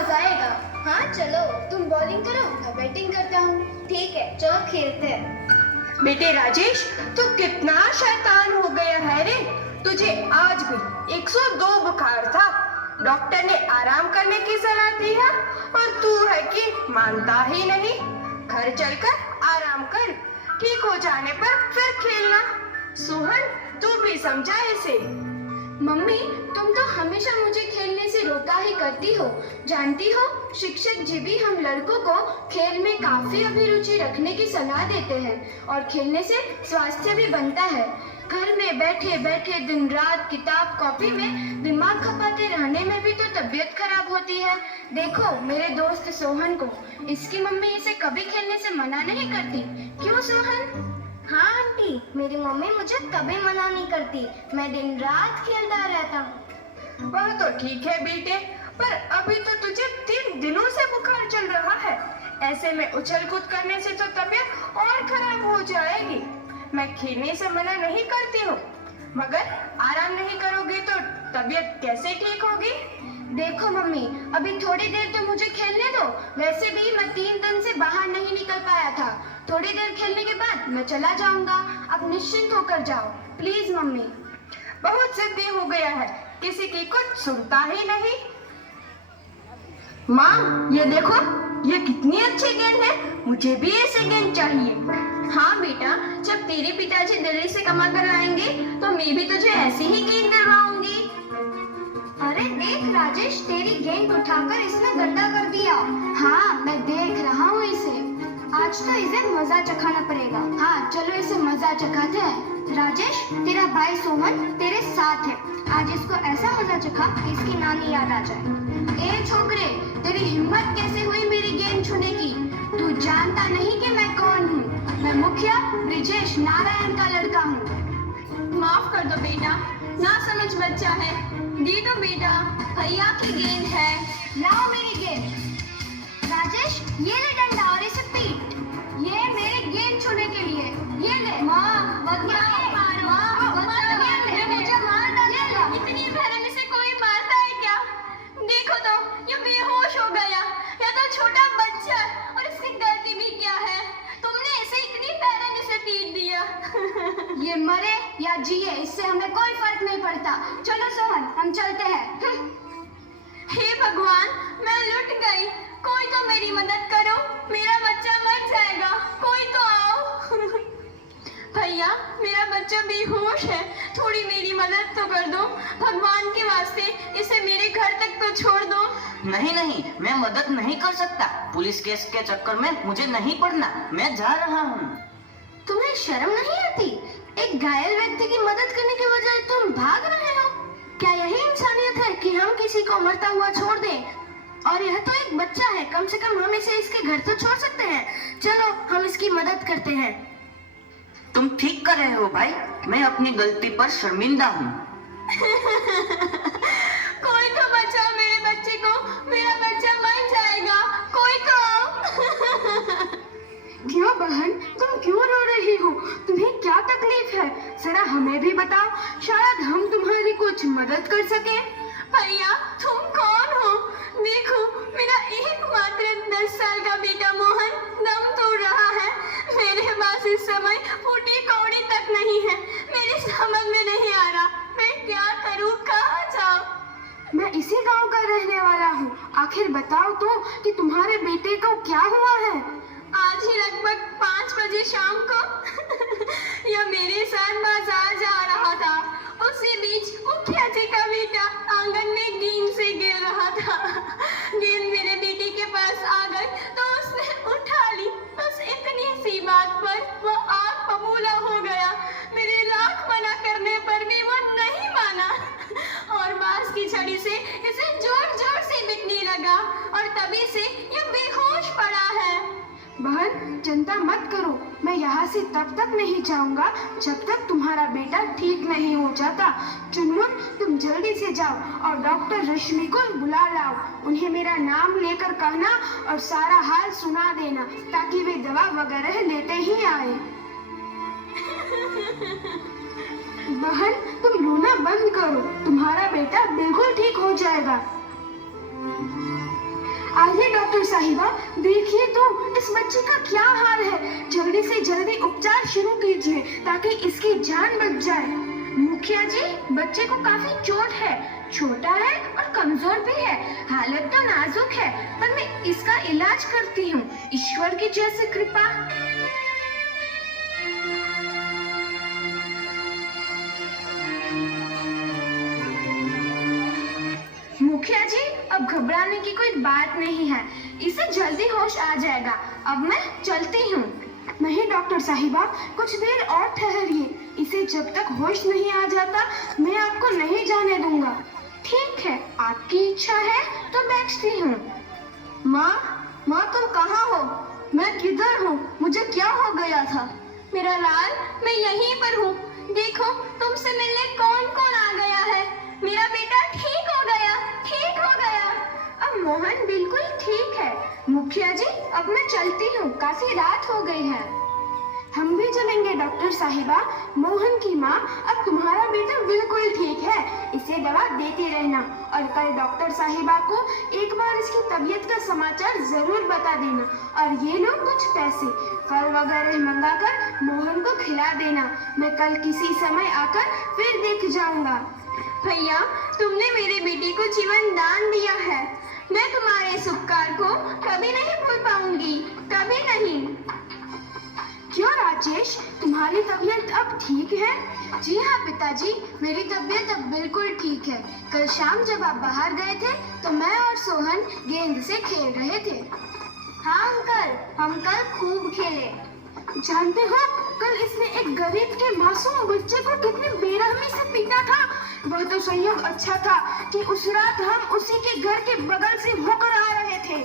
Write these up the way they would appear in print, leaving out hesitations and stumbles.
मजा आएगा। हाँ चलो, तुम बॉलिंग करो, मैं बैटिंग करता हूँ। ठीक है, चलो खेलते हैं। बेटे राजेश, तू कितना शैतान हो गया है रे। तुझे आज भी 102 बुखार था, डॉक्टर ने आराम करने की सलाह दी है और तू है कि मानता ही नहीं। घर चलकर आराम कर, ठीक हो जाने पर फिर खेलना। सोहन, तू भी समझा इसे। मम्मी, तुम तो हमेशा मुझे खेलने से रोका ही करती हो। जानती हो, शिक्षक जी भी हम लड़कों को खेल में काफी अभिरुचि रखने की सलाह देते हैं और खेलने से स्वास्थ्य भी बनता है। घर में बैठे बैठे दिन रात किताब कॉपी में दिमाग खपाते रहने में भी तो तबीयत खराब होती है। देखो मेरे दोस्त सोहन को, इसकी मम्मी इसे कभी खेलने से मना नहीं करती। क्यों सोहन? हाँ आंटी, मेरी मम्मी मुझे कभी मना नहीं करती। मैं दिन रात खेलता रहता हूँ। वह तो ठीक है बेटे, पर अभी तो तुझे 3 दिनों से बुखार चल रहा है। ऐसे में उछल कूद करने से तो तबीयत और खराब हो जाएगी। मैं खेलने से मना नहीं करती हूँ, मगर आराम नहीं करोगे तो तबीयत कैसे ठीक होगी? देखो मम्मी, अभी थोड़ी देर तो मुझे खेलने दो। वैसे भी मैं 3 दिन से बाहर नहीं निकल पाया था। थोड़ी देर खेलने के बाद मैं चला जाऊंगा। आप निश्चिंत होकर जाओ, प्लीज मम्मी। बहुत जिद्दी हो गया है, किसी की कुछ सुनता ही नहीं। माँ, ये देखो, ये कितनी अच्छी गेंद है, मुझे भी ऐसे गेंद चाहिए। हाँ बेटा, जब तेरे पिताजी दिल्ली से कमा कर आएंगे तो मैं भी तुझे ऐसी ही गेंद दिलवाऊंगी। अरे देख राजेश, तेरी गेंद उठाकर इसने गंदा कर दिया। हाँ, मैं देख रहा हूँ इसे। आज तो इसे मजा चखाना पड़ेगा। हाँ चलो, इसे मजा चखाते हैं। राजेश, तेरा भाई सोहन तेरे साथ है। आज इसको ऐसा मजा चखा कि इसकी नानी याद आ जाए। ए छोकरे, तेरी हिम्मत कैसे हुई मेरी गेंद छूने की? तू जानता नहीं कि मैं कौन हूँ। मैं मुखिया ब्रिजेश नारायण का लड़का हूँ। माफ कर दो बेटा, ना समझ बच्चा है। दे दो बेटा, भैया की गेंद है। लाओ मेरी गेंद। राजेश, ये ले डंडा और इसे पीट। ये मेरी गेंद छूने के लिए। ये ले। माँ, मुझे मार डालेगा। इतनी बेरहमी से कोई मारता है क्या? देखो तो, ये बेहोश हो गया। ये तो छोटा बच्चा है और इसकी गलती भी क्या है? तुमने इसे इतनी बेरहमी से पीट दिया। ये मरे या जिए, इससे हमें कोई फर्क नहीं पड़ता। चलो सोहन, हम चलते हैं। हे भगवान, मैं लुट गई। कोई तो मेरी मदद करो, मेरा बच्चा मर जाएगा। कोई तो आओ। भैया, मेरा बच्चा बेहोश है, थोड़ी मेरी मदद तो कर दो। भगवान के वास्ते इसे मेरे घर तक तो छोड़ दो। नहीं नहीं, मैं मदद नहीं कर सकता। पुलिस केस के चक्कर में मुझे नहीं पड़ना, मैं जा रहा हूँ। तुम्हें शर्म नहीं आती? एक घायल व्यक्ति की मदद करने के बजाय तुम भाग रहे हो। क्या यही इंसानियत है कि हम किसी को मरता हुआ छोड़ दें? और यह तो एक बच्चा है, कम से कम हम इसे इसके घर तो छोड़ सकते हैं। चलो, हम इसकी मदद करते हैं। तुम ठीक कर रहे हो भाई, मैं अपनी गलती पर शर्मिंदा हूँ। कोई तो बचाओ मेरे बच्चे को, मेरा बच्चा मर जाएगा। कोई तो आओ। क्यों बहन, तुम क्यों रो रही हो? तुम्हें क्या तकलीफ है? जरा हमें भी बताओ, शायद हम तुम्हारी कुछ मदद कर सके। भैया, तुम कौन हो? देखो, मेरा एकमात्र 10 साल का बेटा मोहन दम तोड़ रहा है। मेरे पास इस समय फूटी कौड़ी तक नहीं है। मेरी समझ में नहीं आ रहा, मैं क्या करूं, कहाँ जाऊं? मैं इसी गांव का रहने वाला हूँ। आखिर बताओ तो कि तुम्हारे बेटे को क्या हुआ है? आज ही लगभग 5 बजे शाम को यह मेरे साथ बाजार जा रहा था। उसी बीच मुखिया जी का बेटा आंगन में गेंद से गिर रहा था। गेंद मेरे बेटे के पास आ गई तो उसने उठा ली। बस इतनी सी बात पर वह आग बबूला हो गया। मेरे लाख मना करने पर भी वो नहीं माना और बांस की छड़ी से इसे जोर जोर से पीटने लगा और तभी से ये बेहोश पड़ा है। बहन, चिंता मत करो, मैं यहाँ से तब तक नहीं जाऊंगा जब तक तुम्हारा बेटा ठीक नहीं हो जाता। चुनमुन, तुम जल्दी से जाओ और डॉक्टर रश्मि को बुला लाओ। उन्हें मेरा नाम लेकर कहना और सारा हाल सुना देना, ताकि वे दवा वगैरह लेते ही आए। बहन, तुम रोना बंद करो, तुम्हारा बेटा बिल्कुल ठीक हो जाएगा। आइए डॉक्टर साहिबा, देखिए तो इस बच्चे का क्या हाल है। जल्दी से जल्दी उपचार शुरू कीजिए ताकि इसकी जान बच जाए। मुखिया जी, बच्चे को काफी चोट है, छोटा है और कमजोर भी है, हालत तो नाजुक है, पर मैं इसका इलाज करती हूँ, ईश्वर की जैसी कृपा। मुखिया जी, अब घबराने की कोई बात नहीं है, इसे जल्दी होश आ जाएगा। अब मैं चलती हूँ। नहीं डॉक्टर साहिबा, कुछ देर और ठहरिए, इसे जब तक होश नहीं आ जाता मैं आपको नहीं जाने दूंगा। ठीक है, आपकी इच्छा है तो बैठती हूँ। माँ तुम कहाँ हो? मैं किधर हूँ? मुझे क्या हो गया था? मेरा लाल, मैं यहीं पर हूँ। देखो, तुमसे मिलने कौन कौन आ गया है। मेरा बेटा ठीक हो गया, ठीक हो गया। अब मोहन बिल्कुल ठीक है। मुखिया जी, अब मैं चलती हूँ, काफी रात हो गई है। हम भी चलेंगे डॉक्टर साहिबा। मोहन की माँ, अब तुम्हारा बेटा बिल्कुल ठीक है, इसे दवा देती रहना और कल डॉक्टर साहिबा को एक बार इसकी तबीयत का समाचार जरूर बता देना। और ये लो कुछ पैसे, फल वगैरह मंगाकर मोहन को खिला देना। मैं कल किसी समय आकर फिर देख जाऊंगा। भैया, तुमने मेरी बेटी को जीवन दान दिया है, मैं तुम्हारे इस उपकार को कभी नहीं भूल पाऊंगी, कभी नहीं। क्यों राजेश, तुम्हारी तबीयत अब ठीक है? जी हाँ पिताजी, मेरी तबीयत अब बिल्कुल ठीक है। कल शाम जब आप बाहर गए थे तो मैं और सोहन गेंद से खेल रहे थे। हाँ अंकल, हम कल खूब खेले। जानते हो, कल इसने एक गरीब के मासूम बच्चे को कितनी बेरहमी से पीटा था। वह तो संयोग अच्छा था कि उस रात हम उसी के घर के बगल से होकर आ रहे थे।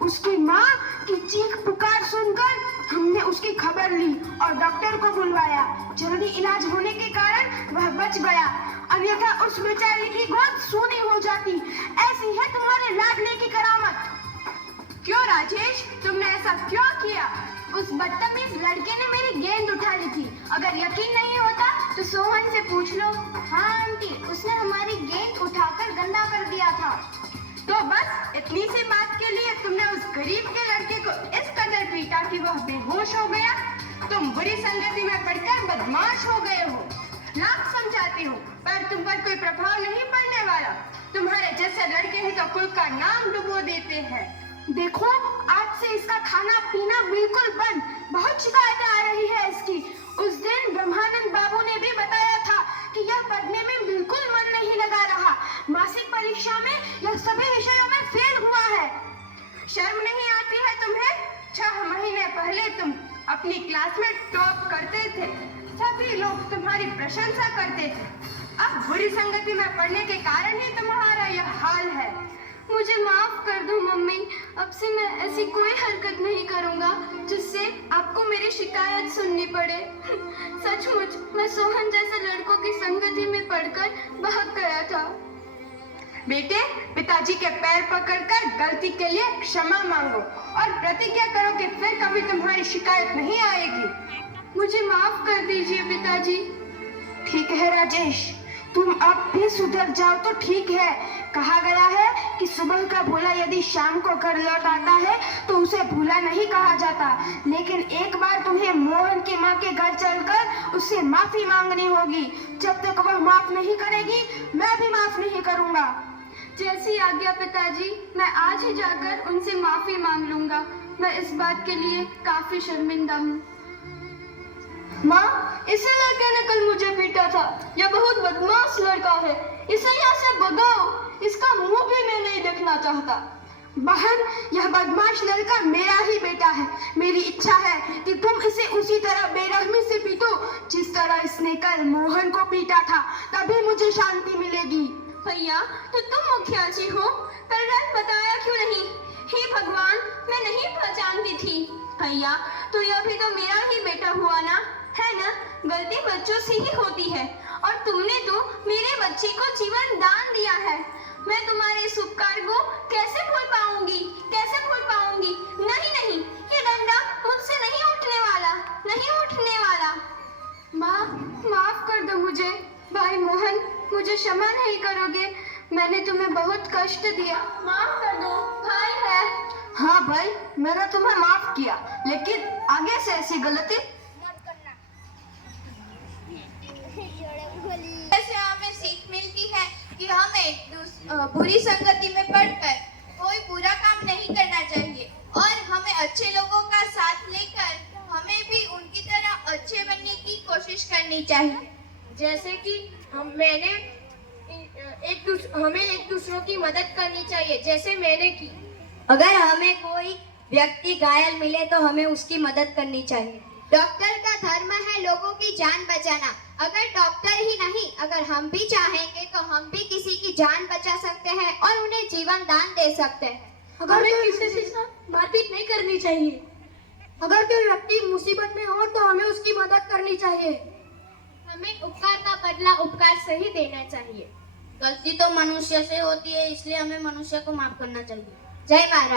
उसकी माँ की चीख पुकार सुनकर हमने उसकी खबर ली और डॉक्टर को बुलवाया। जल्दी इलाज होने के कारण वह बच गया, अन्यथा उस बेचारे की गोद सूनी हो जाती। ऐसी है तुम्हारे लाडले की करामत। क्यों राजेश, तुमने ऐसा क्यों किया? उस बदतमीज लड़के ने मेरी गेंद उठा ली थी। अगर यकीन नहीं होता तो सोहन से पूछ लो। हाँ आंटी, उसने हमारी गेंद उठाकर गंदा कर दिया था। तो बस इतनी सी बात के लिए तुमने उस गरीब के लड़के को इस कदर पीटा कि वह बेहोश हो गया? तुम बुरी संगति में पड़कर बदमाश हो गए हो। लाख समझाती हूँ, पर तुम पर कोई प्रभाव नहीं पड़ने वाला। तुम्हारे जैसे लड़के हैं तो कुल का नाम डुबो देते हैं। देखो, आज से इसका खाना पीना बिल्कुल बंद। बहुत शिकायतें आ रही है इसकी। उस दिन ब्रह्मानंद बाबू ने भी बताया था कि यह पढ़ने में बिल्कुल मन नहीं लगा रहा। मासिक परीक्षा में यह सभी विषयों में फेल हुआ है। शर्म नहीं आती है तुम्हें? 6 महीने पहले तुम अपनी क्लास में टॉप करते थे, सभी लोग तुम्हारी प्रशंसा करते थे। अब बुरी संगति में पढ़ने के कारण ही तुम्हारा यह हाल है। मुझे माफ कर दो मम्मी, अब से मैं ऐसी कोई हरकत नहीं करूंगा जिससे आपको मेरी शिकायत सुननी पड़े। सचमुच मैं सोहन जैसे लड़कों की संगति में पढ़कर बहक गया था। बेटे, पिताजी के पैर पकड़कर गलती के लिए क्षमा मांगो और प्रतिज्ञा करो कि फिर कभी तुम्हारी शिकायत नहीं आएगी। मुझे माफ कर दीजिए पिताजी। ठीक है राजेश, तुम अब भी सुधर जाओ तो ठीक है। कहा गया है कि सुबह का भूला यदि शाम को घर लौट आता है तो उसे भूला नहीं कहा जाता। लेकिन एक बार तुम्हें मोहन की माँ के घर चलकर उससे माफी मांगनी होगी। जब तक वह माफ नहीं करेगी, मैं भी माफ नहीं करूँगा। जैसी आज्ञा पिताजी, मैं आज ही जाकर उनसे माफी मांग लूंगा। मैं इस बात के लिए काफी शर्मिंदा हूँ। माँ, इसी लड़के ने कल मुझे पीटा था। यह बहुत बदमाश लड़का है, इसे यहाँ से भगाओ। इसका मुंह भी मैं नहीं देखना चाहता। बहन, यह बदमाश लड़का मेरा ही बेटा है। मेरी इच्छा है कि तुम इसे उसी तरह बेरहमी से पीटो जिस तरह इसने कल मोहन को पीटा था, तभी मुझे शांति मिलेगी। भैया, तो तुम मुखिया जी हो, कल रात बताया क्यों नहीं? हे भगवान, मैं नहीं पहचानती थी। भैया, तो यह भी तो मेरा ही बेटा हुआ ना, है ना? गलती बच्चों से ही होती है और तुमने तो मेरे बच्चे को जीवन दान दिया है। मैं तुम्हारे इस उपकार को कैसे भूल पाऊंगी, कैसे भूल पाऊंगी? नहीं नहीं, ये डंडा मुझसे नहीं उठने वाला, नहीं उठने वाला। माँ, माफ कर दो मुझे। भाई मोहन, मुझे क्षमा नहीं करोगे? मैंने तुम्हें बहुत कष्ट दिया। माफ कर दो, भाई है। हाँ भाई, मैंने तुम्हें माफ किया, लेकिन आगे से ऐसी गलती ऐसे हमें सीख मिलती है कि हमें बुरी संगति में पड़कर कोई बुरा काम नहीं करना चाहिए और हमें अच्छे लोगों का साथ लेकर हमें भी उनकी तरह अच्छे बनने की कोशिश करनी चाहिए। जैसे कि हमें एक दूसरों की मदद करनी चाहिए, जैसे मैंने की। अगर हमें कोई व्यक्ति घायल मिले तो हमें उसकी मदद करनी चाहिए। डॉक्टर का धर्म है लोगों की जान बचाना। अगर डॉक्टर ही नहीं, अगर हम भी चाहेंगे तो हम भी किसी की जान बचा सकते हैं और उन्हें जीवन दान दे सकते हैं। हमें किसी के साथ मारपीट नहीं करनी चाहिए। अगर कोई व्यक्ति मुसीबत में हो तो हमें उसकी मदद करनी चाहिए। हमें उपकार का बदला उपकार से ही देना चाहिए। गलती तो मनुष्य से होती है, इसलिए हमें मनुष्य को माफ करना चाहिए। जय महाराज।